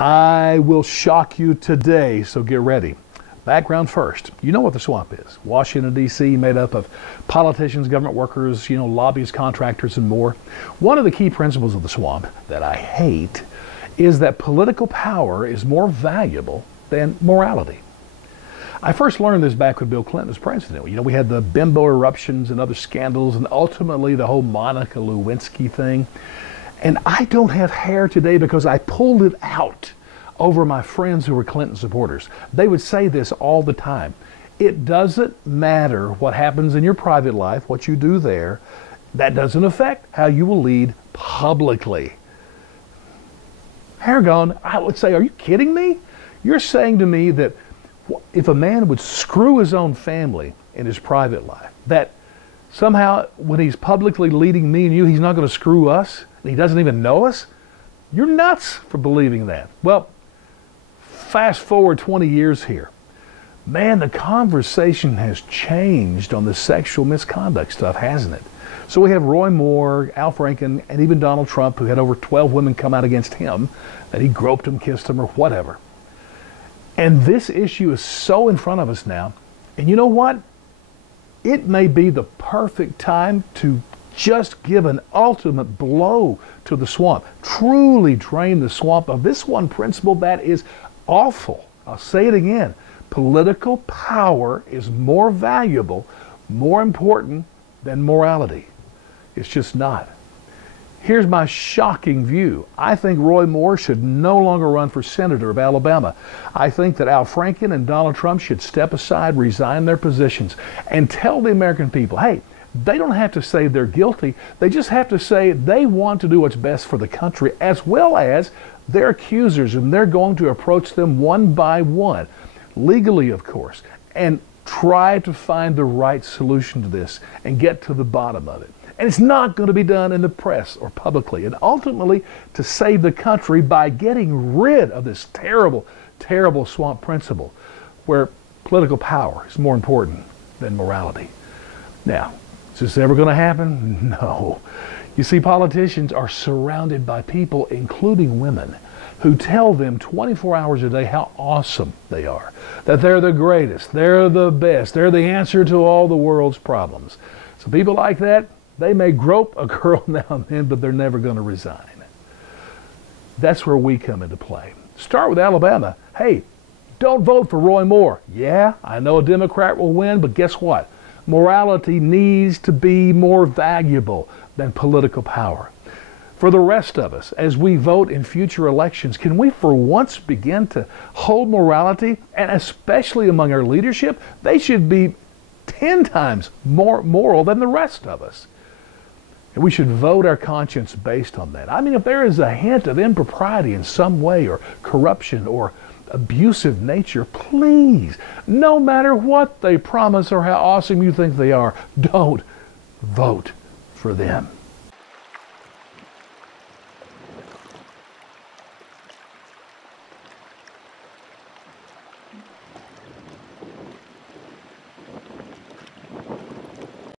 I will shock you today, so get ready. Background first. You know what the swamp is. Washington, D.C., made up of politicians, government workers, lobbyists, contractors, and more. One of the key principles of the swamp that I hate is that political power is more valuable than morality. I first learned this back when Bill Clinton was president. We had the bimbo eruptions and other scandals, and ultimately the whole Monica Lewinsky thing. And I don't have hair today because I pulled it out over my friends who were Clinton supporters. They would say this all the time. It doesn't matter what happens in your private life, what you do there. That doesn't affect how you will lead publicly. Hair gone, I would say, are you kidding me? You're saying to me that if a man would screw his own family in his private life, that somehow when he's publicly leading me and you, he's not going to screw us? He doesn't even know us? You're nuts for believing that. Well, fast forward 20 years here. Man, the conversation has changed on the sexual misconduct stuff, hasn't it? So we have Roy Moore, Al Franken, and even Donald Trump, who had over 12 women come out against him, that he groped them, kissed them, or whatever. And this issue is so in front of us now. And you know what? It may be the perfect time to just give an ultimate blow to the swamp. Truly drain the swamp of this one principle that is awful. I'll say it again. Political power is more valuable, more important than morality. It's just not. Here's my shocking view. I think Roy Moore should no longer run for senator of Alabama. I think that Al Franken and Donald Trump should step aside, resign their positions, and tell the American people, hey, they don't have to say they're guilty. They just have to say they want to do what's best for the country, as well as their accusers, and they're going to approach them one by one, legally, of course, and try to find the right solution to this and get to the bottom of it. And it's not going to be done in the press or publicly. And ultimately, to save the country by getting rid of this terrible, terrible swamp principle where political power is more important than morality. Now, is this ever going to happen? No. You see, politicians are surrounded by people, including women, who tell them 24 hours a day how awesome they are, that they're the greatest, they're the best, they're the answer to all the world's problems. So people like that, they may grope a girl now and then, but they're never going to resign. That's where we come into play. Start with Alabama. Hey, don't vote for Roy Moore. Yeah, I know a Democrat will win, but guess what? Morality needs to be more valuable than political power. For the rest of us, as we vote in future elections, can we for once begin to hold morality, and especially among our leadership? They should be 10 times more moral than the rest of us. And we should vote our conscience based on that. I mean, if there is a hint of impropriety in some way, or corruption, or abusive nature, please, no matter what they promise or how awesome you think they are, don't vote for them.